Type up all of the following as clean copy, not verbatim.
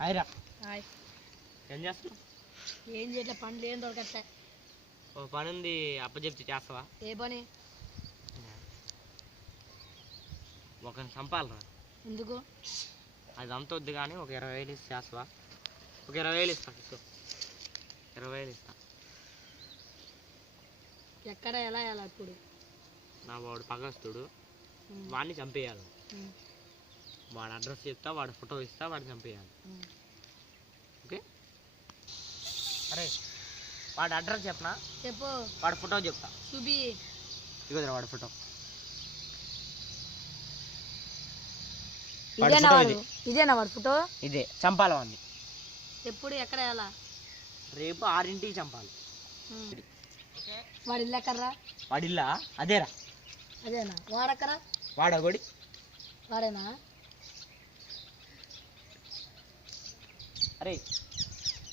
హాయ్రా. Hi. ఏం చేస్తున్నావు? ఏం చేయట్లే, పనులు ఏం దొరకట్లే. ఓ పని ఉంది, అప్పచెప్తి చేస్తావా? ఏ పని? ఒకరిని చంపాలరా. ఎందుకు? అది అంత వద్దు కానీ ఒక 20,000 ఇస్తే చేస్తావా? ఒక 20,000 ఇస్తా. 20,000 ఇస్తా. ఎక్కడ ఎలా ఎలా ఇప్పుడు? నా వాడు పగస్తుడు, వాడిని చంపేయాలి. వాడు అడ్రస్ చెప్తా, వాడు ఫోటో ఇస్తా, వాడిని చంపేయాలి. ఓకే? అరే వాడి అడ్రస్ చెప్పనా? చెప్పు. వాడి ఫోటో చెప్తా. చూపి. ఇదిగోరా వాడి ఫోటో. ఇదేనా వాడి ఫోటో? ఇదే. చంపాలి వాడిని. ఎప్పుడు ఎక్కడ ఎలా? రేపు 6ంటికి చంపాలి. వాడి ఇల్లు ఎక్కడరా? వాడి ఇల్లా? అదేరా. అదేనా? వాడెక్కరా? వాడగొడి. వాడేనా? అరే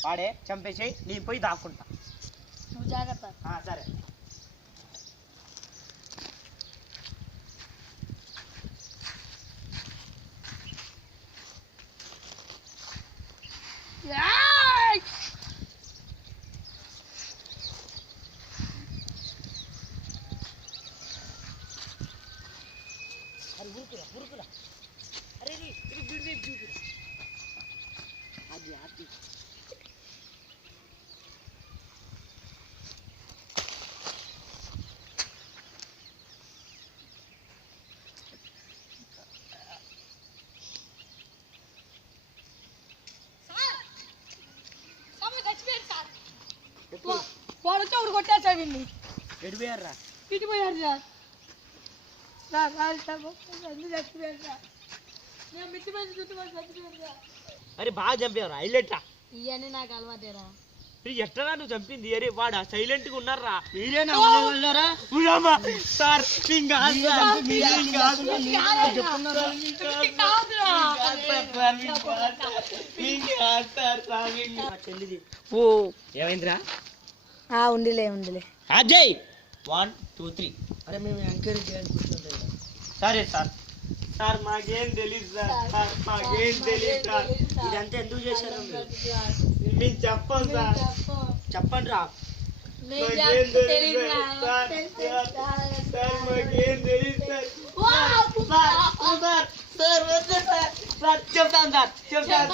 వాడే, చంపేసేయి, నేను పోయి దాక్కుంటా. నువ్వు జాగ్రత్త. సరే. అరే ఉరుకురా ఉరుకురా. అరే ఇది అది ఆటి. వాడు వచ్చి ఒకటి కొట్టేసాడు. ఎడిపోయారా? ఇటుపోయాడు సార్. చచ్చిపోయాడు సార్. నేను మిచ్చిపోయి చుట్టుపడి చచ్చిపోయాడు సార్. అరే బాగా చంపేవరా? ఇల్లెట్రా? ఇవన్నీ నాకు అలవాటేరా. ఎట్టరా నువ్వు చంపింది? అరే వాడా సైలెంట్ గా ఉన్నారా? సార్ ఏమైందిరా? ఉండిలే అజయ్ 1 2 3. అరే మేము ఎంకరేజ్ చేయాలనుకుంటున్నాం. సరే సార్. సార్ మాకేం తెలీదు సార్. మాకేం తెలీదు సార్. ఇదంతా ఎందుకు చేశారు? మేము చెప్పం సార్. చెప్పండి రా. మాకేం తెలీదు సార్. సార్ మాకేం తెలీదు సార్. సార్ వద్దు సార్. సార్ చెప్తాను సార్. చెప్తాను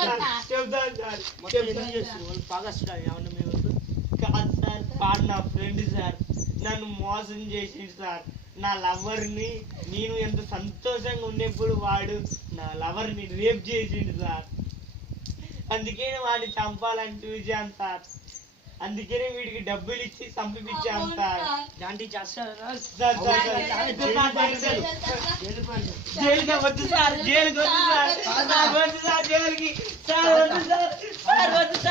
సార్. మొత్తం ఎందుకు చేస్తారు? వాళ్ళు బాగా ఏమన్నా మేము కాదు సార్, వాడు నా ఫ్రెండ్ సార్. నన్ను మోసం చేసిండు సార్. నా లవర్ని నేను ఎంత సంతోషంగా ఉన్నప్పుడు వాడు నా లవర్ని రేప్ చేసిండు సార్. అందుకే వాడిని చంపాలని చూశాను సార్. అందుకనే వీడికి డబ్బులు ఇచ్చి చంపిపించాను సార్. దాంట్లో చేస్తారా? జైలుకి వద్దు సార్. జైలుకి వద్దు సార్. వద్దు సార్. జైలుకి సార్. వద్దు సార్. వద్దు సార్.